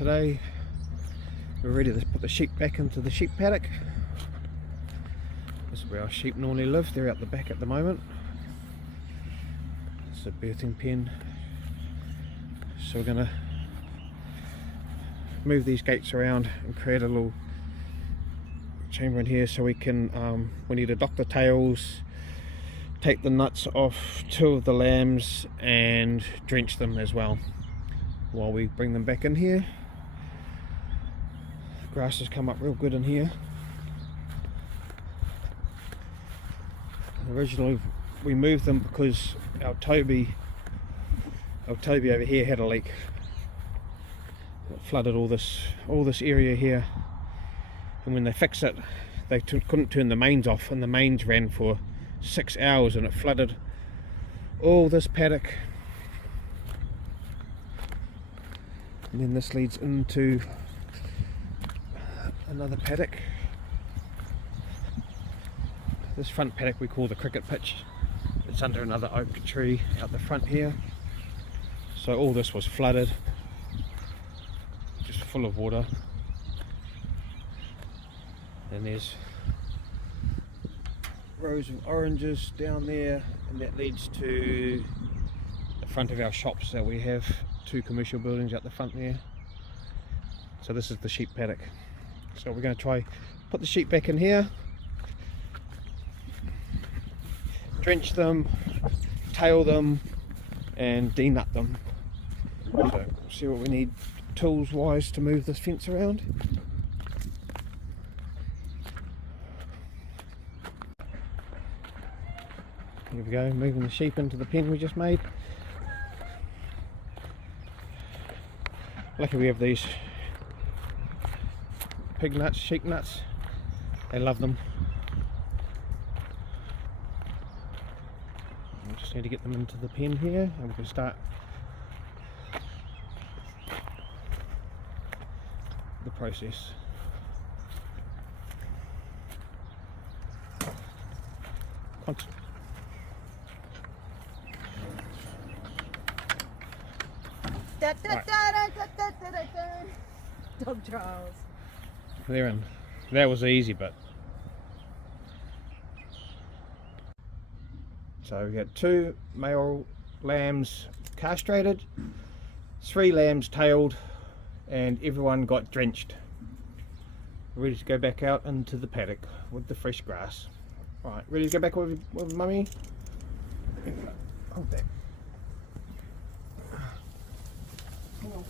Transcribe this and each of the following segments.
today we're ready to put the sheep back into the sheep paddock. This is where our sheep normally live. They're out the back at the moment. It's a birthing pen, so we're going to move these gates around and create a little chamber in here so we can we need to dock the tails, take the nuts off 2 of the lambs and drench them as well while we bring them back in here. The grass has come up real good in here. Originally we moved them because our Toby over here had a leak. It flooded all this area here, and when they fixed it they couldn't turn the mains off, and the mains ran for 6 hours and it flooded all this paddock. And then this leads into another paddock. This front paddock we call the cricket pitch. It's under another oak tree out the front here. So all this was flooded, just full of water. And there's rows of oranges down there, and that leads to the front of our shops that we have. 2 commercial buildings out the front there. So this is the sheep paddock. So we're going to try put the sheep back in here, drench them, tail them and denut them. So see what we need tools wise to move this fence around. Here we go, moving the sheep into the pen we just made. Lucky we have these pig nuts, sheep nuts. They love them. We just need to get them into the pen here, and we can start the process. Dog trials. They're in. That was the easy bit. So we got 2 male lambs castrated, 3 lambs tailed, and everyone got drenched. Ready to go back out into the paddock with the fresh grass. Right, ready to go back with Mummy? Hold that. Come on.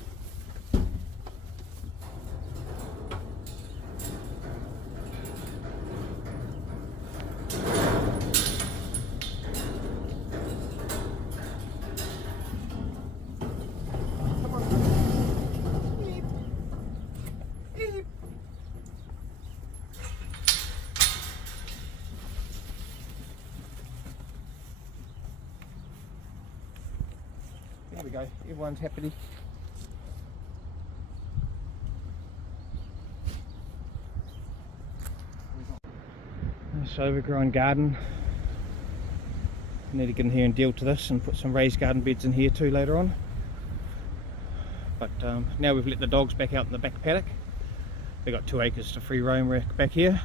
There we go, everyone's happy. This overgrown garden. I need to get in here and deal to this and put some raised garden beds in here too later on. But now we've let the dogs back out in the back paddock. They've got 2 acres to free roam back here.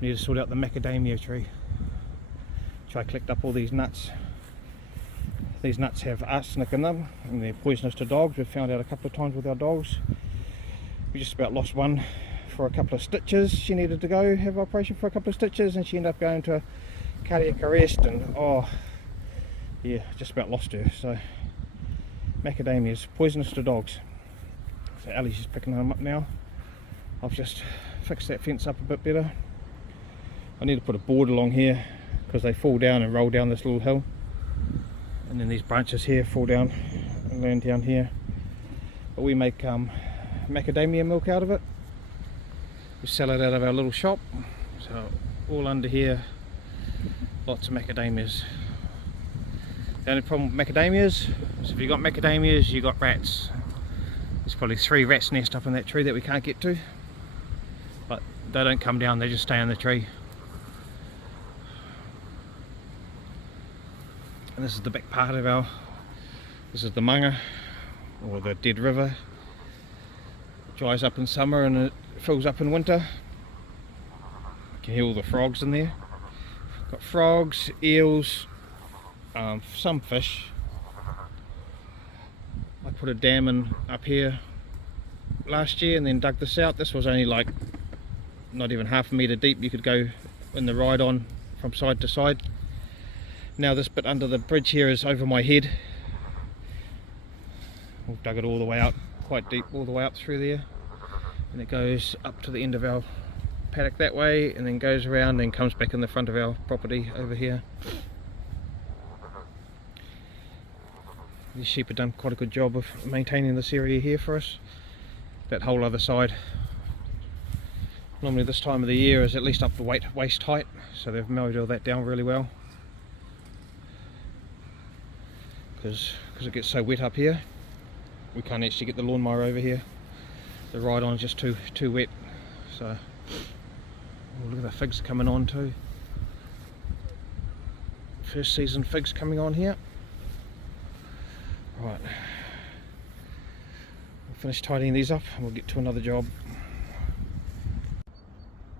We need to sort out the macadamia tree. I collect up all these nuts. These nuts have arsenic in them and they're poisonous to dogs. We've found out a couple of times with our dogs. We just about lost one for a couple of stitches. She needed to go have an operation for a couple of stitches and she ended up going to a cardiac arrest, and oh yeah, just about lost her. So macadamia is poisonous to dogs. So Ali's just picking them up now. I've just fixed that fence up a bit better. I need to put a board along here because they fall down and roll down this little hill. And then these branches here fall down and land down here. But we make macadamia milk out of it. We sell it out of our little shop. So all under here, lots of macadamias. The only problem with macadamias is if you've got macadamias, you've got rats. There's probably 3 rats nest up in that tree that we can't get to. But they don't come down, they just stay in the tree. And this is the back part of this is the manga. or the Dead River. Dries up in summer and it fills up in winter. You can hear all the frogs in there. Got frogs, eels, some fish. I put a dam in up here last year and then dug this out. This was only like not even half a metre deep. You could go in the ride on from side to side. Now this bit under the bridge here is over my head. We've dug it all the way out, quite deep, all the way up through there, and it goes up to the end of our paddock that way and then goes around and comes back in the front of our property over here. These sheep have done quite a good job of maintaining this area here for us. That whole other side, normally this time of the year, is at least up to waist height, so they've mowed all that down really well, because it gets so wet up here. We can't actually get the lawnmower over here. The ride on is just too wet. So oh, look at the figs coming on too. First season figs coming on here. Right, we'll finish tidying these up and we'll get to another job.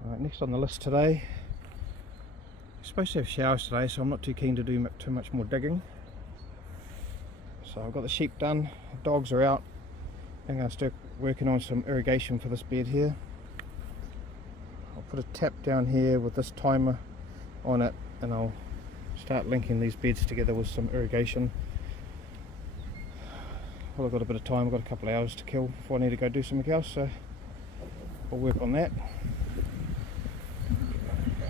Right, next on the list today, we're supposed to have showers today, so I'm not too keen to do too much more digging. So I've got the sheep done, the dogs are out. I'm going to start working on some irrigation for this bed here. I'll put a tap down here with this timer on it, and I'll start linking these beds together with some irrigation. Well, I've got a bit of time, I've got a couple of hours to kill before I need to go do something else, so I'll work on that.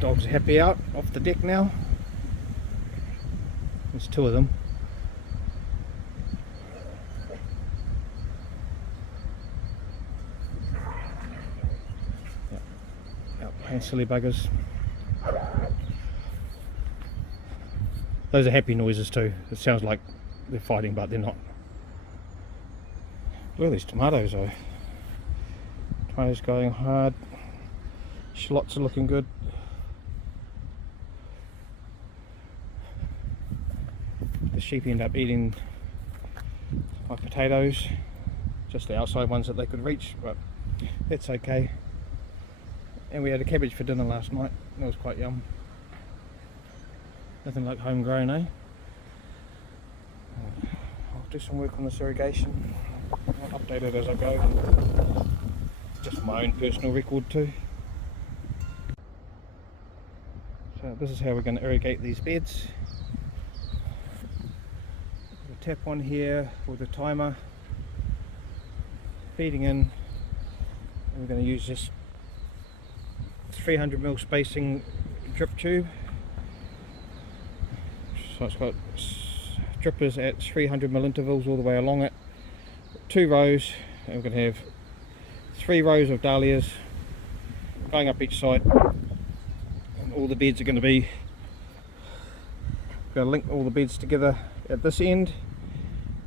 Dogs are happy out off the deck now. There's two of them. And silly buggers. Those are happy noises too. It sounds like they're fighting, but they're not. Look at these tomatoes though. Tomatoes going hard. Shallots are looking good. The sheep end up eating my potatoes, just the outside ones that they could reach, but that's okay. And we had a cabbage for dinner last night. That was quite yum. Nothing like homegrown, eh? I'll do some work on this irrigation. I'll update it as I go. Just for my own personal record too. So this is how we're going to irrigate these beds. We'll tap on here with a timer, feeding in, and we're going to use this 300mm spacing drip tube. So it's got drippers at 300mm intervals all the way along it. 2 rows, and we're going to have 3 rows of dahlias going up each side. And all the beds are going to be, going to link all the beds together at this end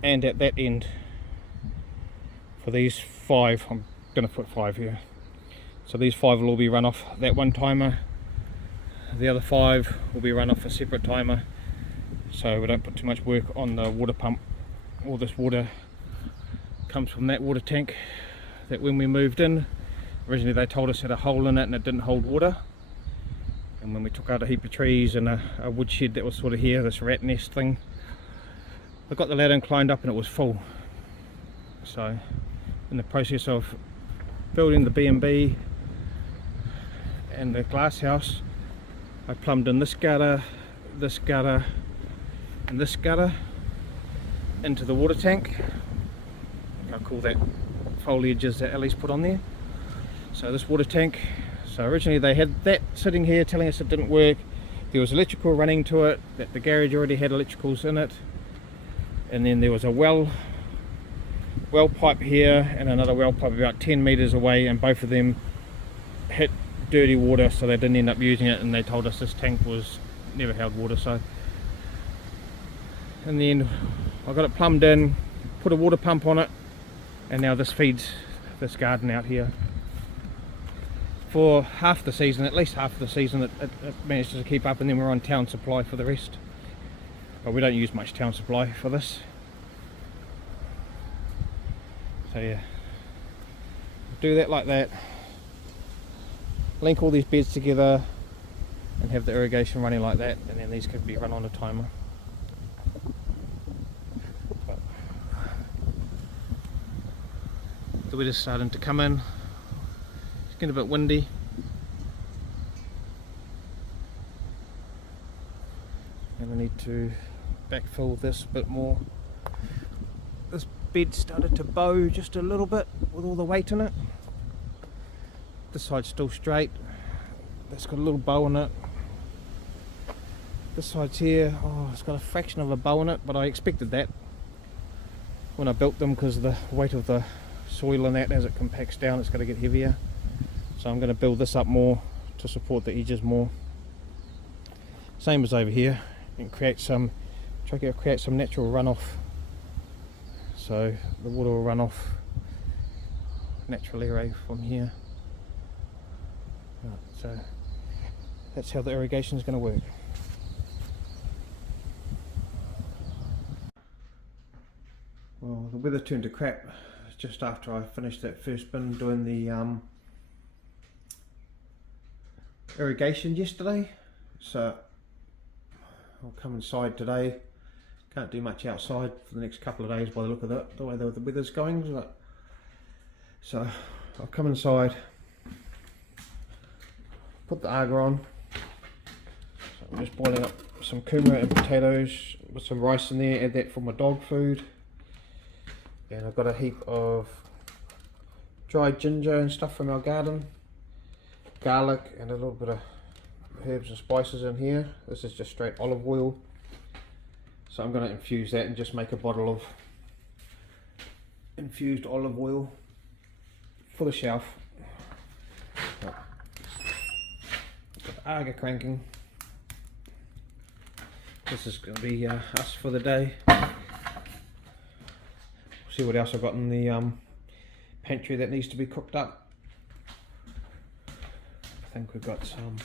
and at that end. For these 5, I'm going to put 5 here. So these 5 will all be run off that one timer. The other 5 will be run off a separate timer, so we don't put too much work on the water pump. All this water comes from that water tank that when we moved in, originally they told us it had a hole in it and it didn't hold water. And when we took out a heap of trees and a woodshed that was sort of here, this rat nest thing, I got the ladder and climbed up and it was full. So in the process of building the B&B and the glass house, I plumbed in this gutter, and this gutter into the water tank. I'll call that foliages that Ellie's put on there. So this water tank, so originally they had that sitting here telling us it didn't work. There was electrical running to it, that the garage already had electricals in it, and then there was a well pipe here and another well pipe about 10 meters away, and both of them hit dirty water, so they didn't end up using it, and they told us this tank was never held water. So in the end I got it plumbed in, put a water pump on it, and now this feeds this garden out here. For half the season, at least half of the season, it manages to keep up, and then we're on town supply for the rest. But we don't use much town supply for this. So yeah, do that like that, link all these beds together and have the irrigation running like that, and then these could be run on a timer. But the weather's starting to come in, it's getting a bit windy. And I need to backfill this a bit more. This bed started to bow just a little bit with all the weight in it. This side's still straight. That's got a little bow in it. This side's here, oh, it's got a fraction of a bow in it, but I expected that when I built them, because of the weight of the soil and that, as it compacts down it's going to get heavier. So I'm going to build this up more to support the edges more. Same as over here, and try to create some natural runoff, so the water will run off naturally right from here. Right, so that's how the irrigation is going to work. Well, the weather turned to crap just after I finished that first bin doing the irrigation yesterday, so I'll come inside today. Can't do much outside for the next couple of days by the look of it, the way the weather's going. So I'll come inside, put the agar on. So I'm just boiling up some kumara and potatoes with some rice in there, add that for my dog food. And I've got a heap of dried ginger and stuff from our garden, garlic and a little bit of herbs and spices in here. This is just straight olive oil, so I'm going to infuse that and just make a bottle of infused olive oil for the shelf. Got the agar cranking. This is going to be us for the day. See what else I've got in the pantry that needs to be cooked up. I think we've got some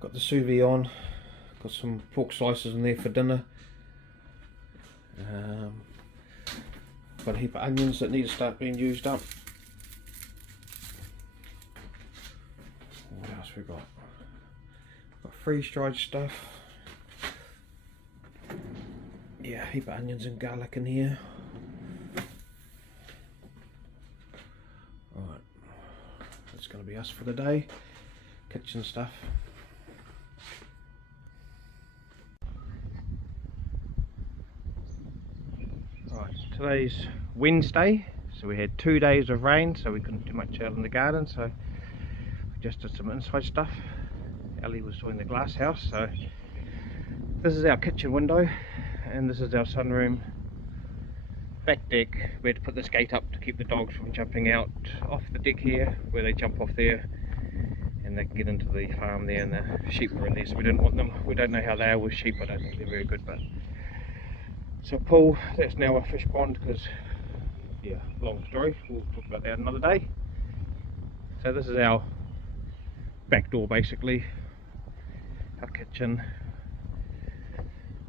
got the sous vide on, got some pork slices in there for dinner, got a heap of onions that need to start being used up. What else we got? Got freeze-dried stuff. Yeah, a heap of onions and garlic in here. Alright, that's going to be us for the day. Kitchen stuff. Right, today's Wednesday, so we had 2 days of rain, so we couldn't do much out in the garden, so we just did some inside stuff. Ellie was doing the glass house, so this is our kitchen window and this is our sunroom. Back deck, we had to put this gate up to keep the dogs from jumping out off the deck here, where they jump off there and they can get into the farm there, and the sheep were in there, so we didn't want them. We don't know how they are with sheep, I don't think they're very good, but so pool, that's now a fish pond, because yeah, long story, we'll talk about that another day. So this is our back door basically, our kitchen.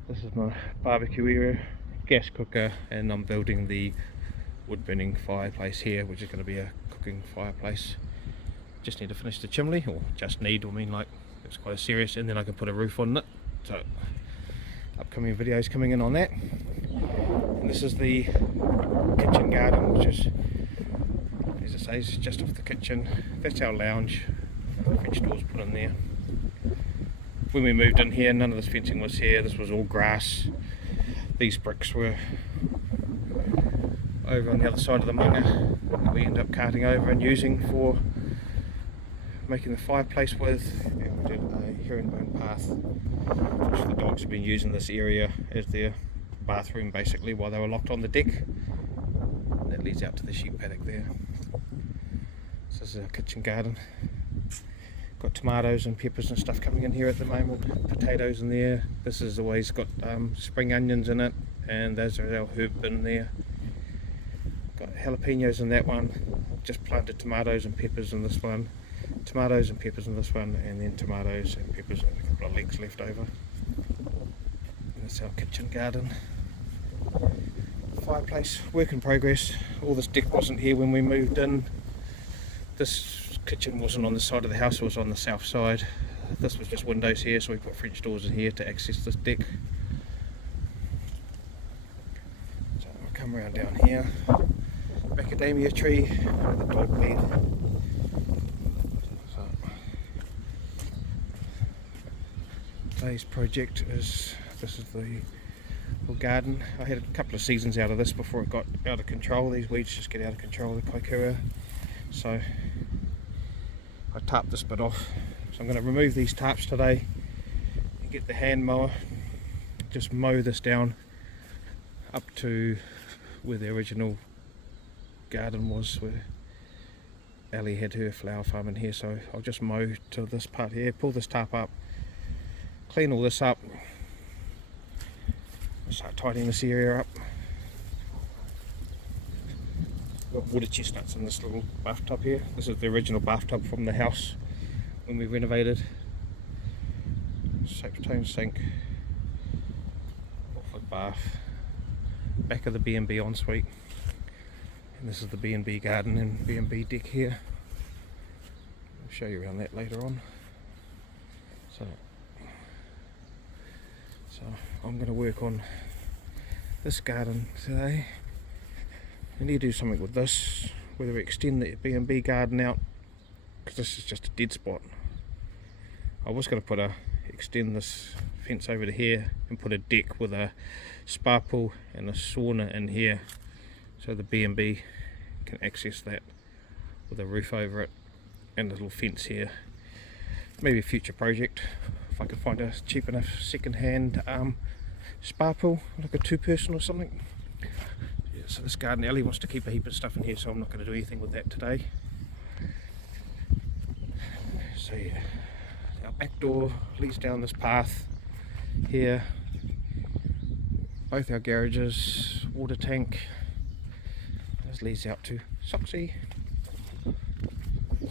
This is my barbecue area, gas cooker, and I'm building the wood burning fireplace here, which is going to be a cooking fireplace. Just need to finish the chimney, or just need, I mean like it's quite serious, and then I can put a roof on it. So upcoming videos coming in on that. And this is the kitchen garden, which is, as I say, is just off the kitchen. That's our lounge, French doors put in there. When we moved in here, none of this fencing was here, this was all grass. These bricks were over on the other side of the manga that we ended up carting over and using for making the fireplace with. And we did a herringbone path, which the dogs have been using this area as their bathroom basically while they were locked on the deck. That leads out to the sheep paddock there. So this is our kitchen garden. Got tomatoes and peppers and stuff coming in here at the moment, potatoes in there. This has always got spring onions in it, and those are our herb bin there. Got jalapenos in that one, just planted tomatoes and peppers in this one. tomatoes and peppers in this one, and then tomatoes and peppers and a couple of leeks left over. That's our kitchen garden. Fireplace, work in progress. All this deck wasn't here when we moved in. This kitchen wasn't on the side of the house, it was on the south side. This was just windows here, so we put French doors in here to access this deck. So I'll come around down here. Macadamia tree with a dog bed. So today's project is, this is the little garden. I had a couple of seasons out of this before it got out of control. These weeds just get out of control, the Kaikoura. So I tarped this bit off. So I'm going to remove these tarps today and get the hand mower, just mow this down up to where the original garden was, where Ellie had her flower farm in here. So I'll just mow to this part here, pull this tarp up, clean all this up, start tidying this area up. Got water chestnuts in this little bathtub here. This is the original bathtub from the house when we renovated. Soapstone sink, off-foot bath, back of the B&B ensuite, and this is the B&B garden and B&B deck here. I'll show you around that later on. So I'm going to work on this garden today. I need to do something with this, whether we extend the B&B garden out, because this is just a dead spot. I was going to extend this fence over to here and put a deck with a spa pool and a sauna in here, so the B&B can access that with a roof over it and a little fence here. Maybe a future project if I can find a cheap enough second-hand spa pool, like a two-person or something. Yeah, so this garden, Ellie wants to keep a heap of stuff in here, so I'm not going to do anything with that today. So yeah, our back door leads down this path here. Both our garages, water tank. This leads out to Soxy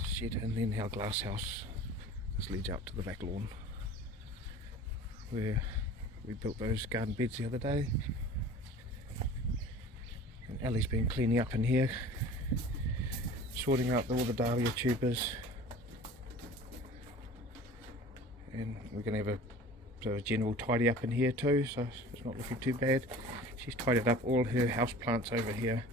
shed, and then our glass house. This leads out to the back lawn, where we built those garden beds the other day. And Ellie's been cleaning up in here, sorting out all the dahlia tubers, and we're going to have a general tidy up in here too, so it's not looking too bad. She's tidied up all her house plants over here.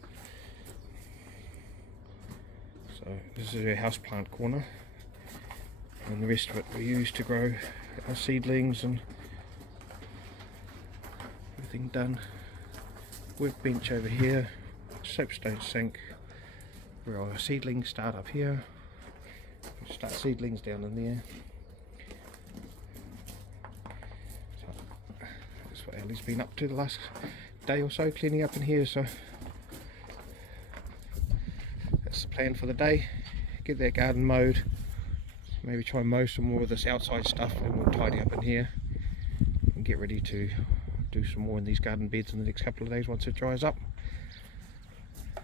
So this is her house plant corner, and the rest of it we use to grow our seedlings and everything done. Workbench over here, soapstone sink, where our seedlings start up here. We'll start seedlings down in there. So that's what Ellie's been up to the last day or so, cleaning up in here. So that's the plan for the day. Get that garden mowed, maybe try and mow some more of this outside stuff, and we'll tidy up in here and get ready to do some more in these garden beds in the next couple of days once it dries up. There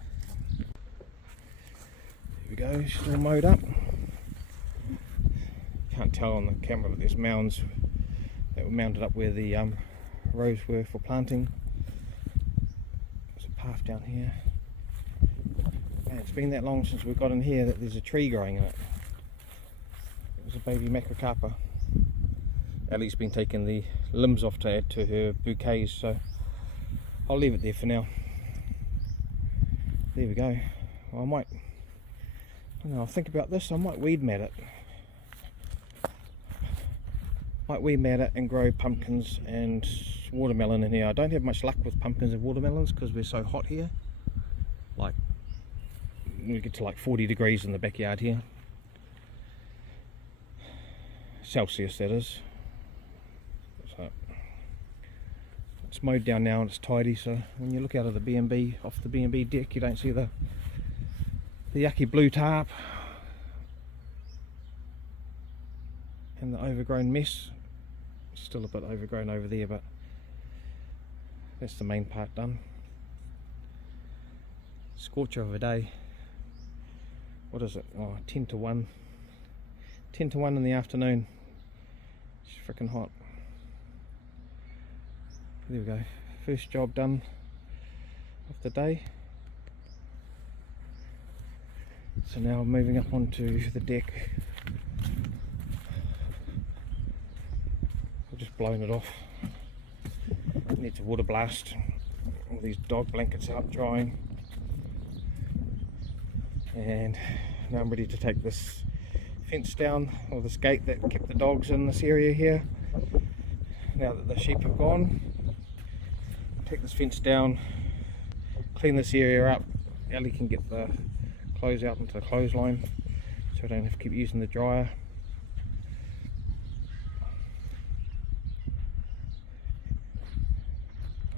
we go, she's all mowed up. Can't tell on the camera, but there's mounds that were mounted up where the rows were for planting. There's a path down here. And it's been that long since we got in here that there's a tree growing in it. It was a baby macrocarpa. Ellie's been taking the limbs off to add to her bouquets, so I'll leave it there for now. There we go. Well, I don't know, I'll think about this. I might weed mat it. Might weed mat it and grow pumpkins and watermelon in here. I don't have much luck with pumpkins and watermelons because we're so hot here. Like, we get to like 40 degrees in the backyard here. Celsius, that is. So it's mowed down now and it's tidy, so when you look out of the B&B, off the B&B deck, you don't see the yucky blue tarp and the overgrown mess. It's still a bit overgrown over there, but that's the main part done. Scorcher of a day. What is it? Oh, 10 to 1. 10 to 1 in the afternoon. It's freaking hot. There we go, first job done of the day. So now I'm moving up onto the deck. I've just blown it off. Need to water blast all these dog blankets out drying. And now I'm ready to take this fence down, or this gate that kept the dogs in this area here. Now that the sheep have gone, take this fence down, clean this area up. Ellie can get the clothes out into the clothesline so I don't have to keep using the dryer.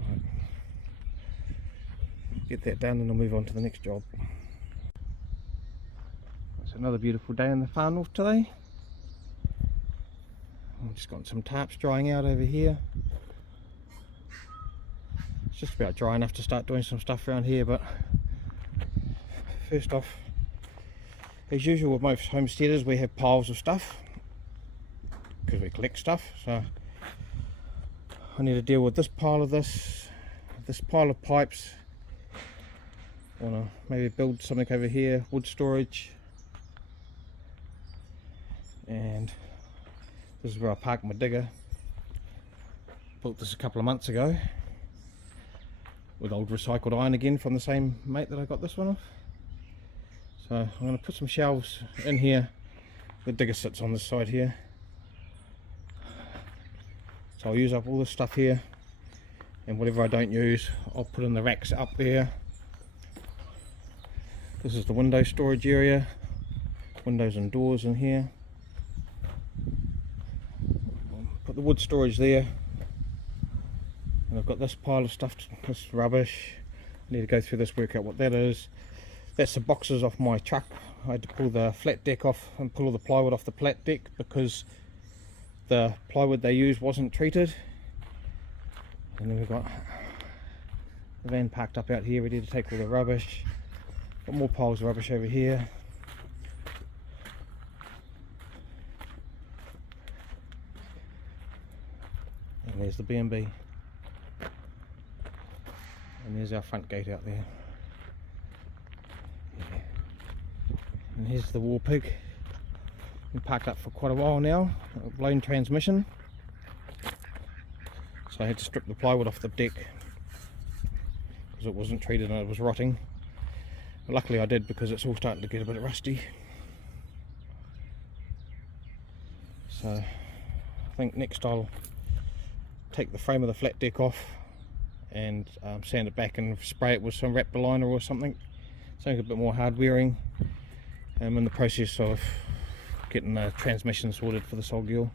Right. Get that done and I'll move on to the next job. It's another beautiful day in the far north today. I've just got some tarps drying out over here. It's just about dry enough to start doing some stuff around here, but first off, as usual with most homesteaders, we have piles of stuff because we collect stuff. So I need to deal with this pile of this pile of pipes. I want to maybe build something over here, wood storage, and this is where I park my digger. Built this a couple of months ago with old recycled iron again from the same mate that I got this one off. So I'm going to put some shelves in here. The digger sits on this side here, so I'll use up all this stuff here, and whatever I don't use I'll put in the racks up there. This is the window storage area, windows and doors in here. Put the wood storage there, and I've got this pile of stuff, this rubbish. I need to go through this, work out what that is. That's the boxes off my truck. I had to pull the flat deck off and pull all the plywood off the flat deck because the plywood they used wasn't treated. And then we've got the van parked up out here ready to take all the rubbish. Got more piles of rubbish over here. And there's the B&B. And there's our front gate out there. Yeah. And here's the war pig. Been parked up for quite a while now. Blown transmission. So I had to strip the plywood off the deck because it wasn't treated and it was rotting. But luckily I did, because it's all starting to get a bit rusty. So I think next I'll take the frame of the flat deck off and sand it back and spray it with some Raptor liner or something a bit more hard wearing. I'm in the process of getting the transmission sorted for this old girl.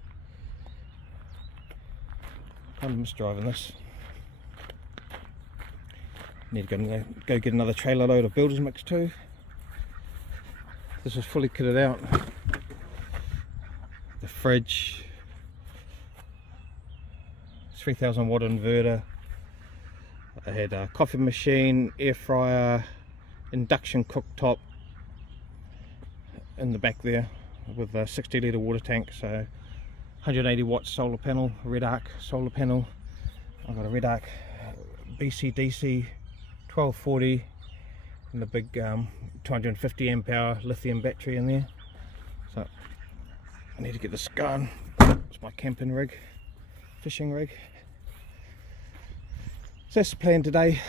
Kind of miss driving this. Need to go get another trailer load of builder's mix too. This is fully kitted out. The fridge, 3000 watt inverter. I had a coffee machine, air fryer, induction cooktop in the back there with a 60 litre water tank. So 180 watt solar panel, Red Arc solar panel. I've got a Red Arc BCDC 1240 and a big 250 amp hour lithium battery in there. So I need to get this going. It's my camping rig, fishing rig. So that's the plan today.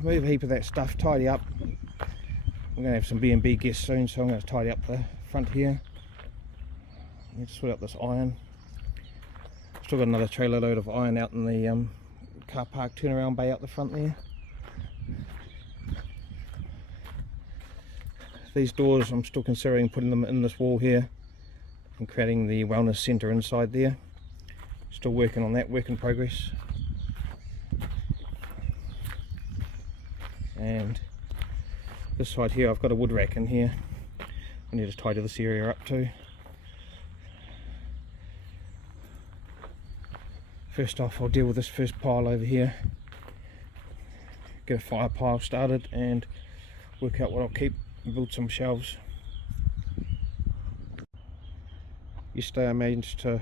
Move a heap of that stuff, tidy up. We're going to have some B&B guests soon, so I'm going to tidy up the front here. I need to sort out this iron. Still got another trailer load of iron out in the car park turnaround bay out the front there. These doors, I'm still considering putting them in this wall here and creating the wellness centre inside there. Still working on that, work in progress. And this side here, I've got a wood rack in here. I need to tidy this area up too. First off, I'll deal with this first pile over here, get a fire pile started and work out what I'll keep and build some shelves. Yesterday I managed to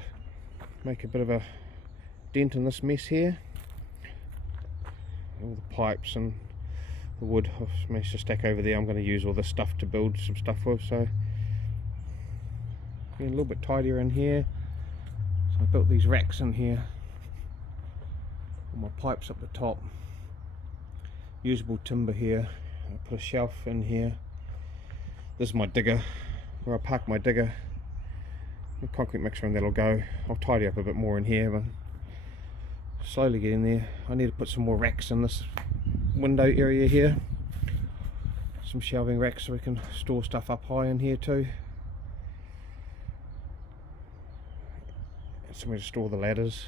make a bit of a dent in this mess here. All the pipes and the wood I've managed to stack over there. I'm going to use all this stuff to build some stuff with, so getting a little bit tidier in here. So I built these racks in here, all my pipes up the top, usable timber here. I put a shelf in here. This is my digger, where I park my digger, the concrete mixer, and that'll go. I'll tidy up a bit more in here, but slowly getting there. I need to put some more racks in this window area here, some shelving racks so we can store stuff up high in here too, and somewhere to store the ladders.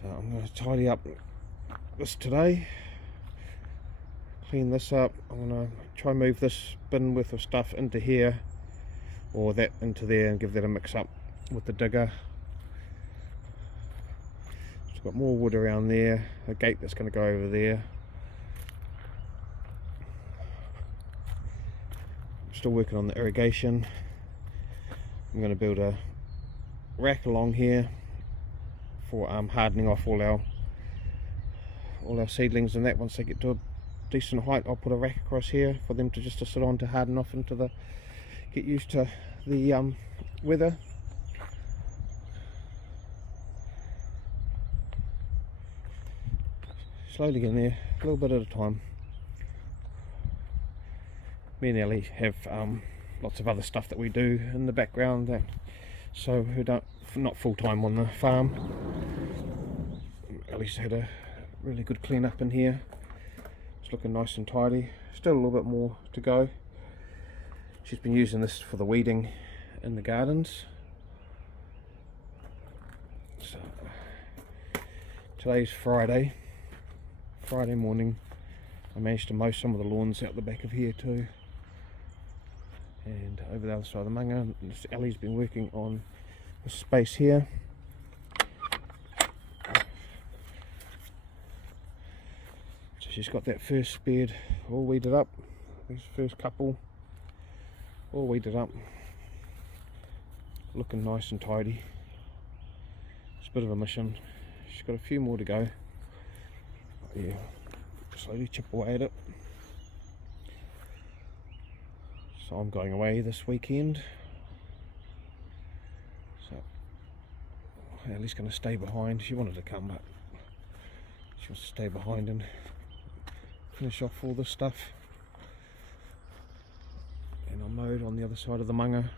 So I'm going to tidy up this today, clean this up. I'm going to try and move this bin worth of stuff into here, or that into there, and give that a mix up with the digger. Got more wood around there, a gate that's going to go over there. I'm still working on the irrigation. I'm going to build a rack along here for hardening off all our seedlings and that. Once they get to a decent height, I'll put a rack across here for them to just sit on to harden off into the, get used to the weather. Slowly getting there, a little bit at a time. Me and Ellie have lots of other stuff that we do in the background, that so who don't, not full time on the farm. Ellie's had a really good clean up in here. It's looking nice and tidy. Still a little bit more to go. She's been using this for the weeding in the gardens. So today's Friday morning. I managed to mow some of the lawns out the back of here too, and over the other side of the manga. Ellie's been working on the space here. So she's got that first bed all weeded up, this first couple all weeded up, looking nice and tidy. It's a bit of a mission. She's got a few more to go. Yeah, slowly chip away at it. So I'm going away this weekend, so Ellie's going to stay behind. She wanted to come, but she wants to stay behind and finish off all this stuff. And I mowed on the other side of the manga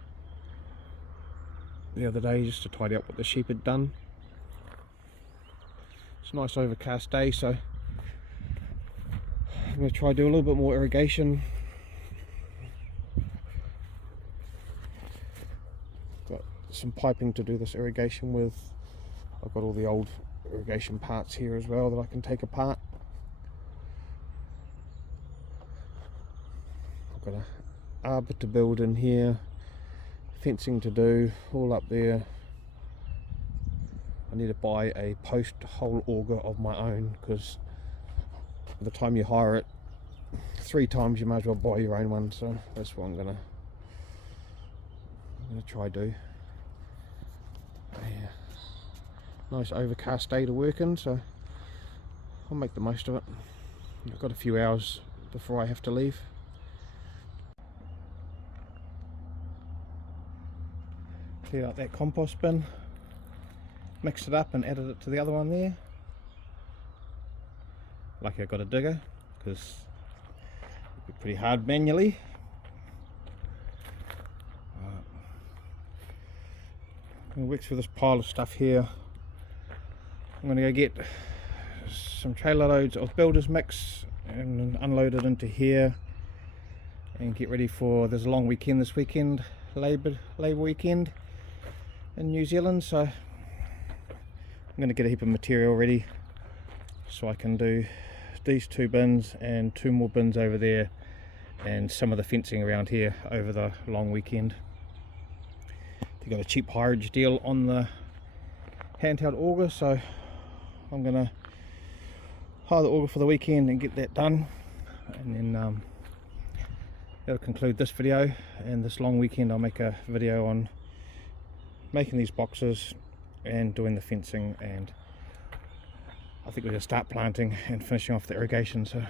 the other day just to tidy up what the sheep had done. It's a nice overcast day, so I'm going to try to do a little bit more irrigation. Got some piping to do this irrigation with. I've got all the old irrigation parts here as well that I can take apart. I've got an arbor to build in here, fencing to do all up there. I need to buy a post hole auger of my own, because by the time you hire it 3 times, you might as well buy your own one. So that's what I'm gonna try do. Yeah, nice overcast day to work in, so I'll make the most of it. I've got a few hours before I have to leave. Clear out that compost bin, mixed it up and added it to the other one there. Lucky I got a digger, because it'd be pretty hard manually. I'm going to work through this pile of stuff here. I'm going to go get some trailer loads of builder's mix and unload it into here and get ready for, there's a long weekend this weekend, Labour weekend in New Zealand, so I'm going to get a heap of material ready so I can do these 2 bins and 2 more bins over there, and some of the fencing around here over the long weekend. They got a cheap hireage deal on the handheld auger, so I'm going to hire the auger for the weekend and get that done, and then that'll conclude this video, and this long weekend I'll make a video on making these boxes and doing the fencing, and I think we're going to start planting and finishing off the irrigation. So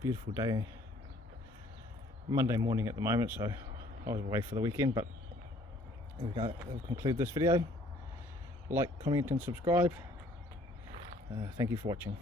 beautiful day, Monday morning at the moment, so I was away for the weekend, but there we go. I'll conclude this video. Like, comment and subscribe. Thank you for watching.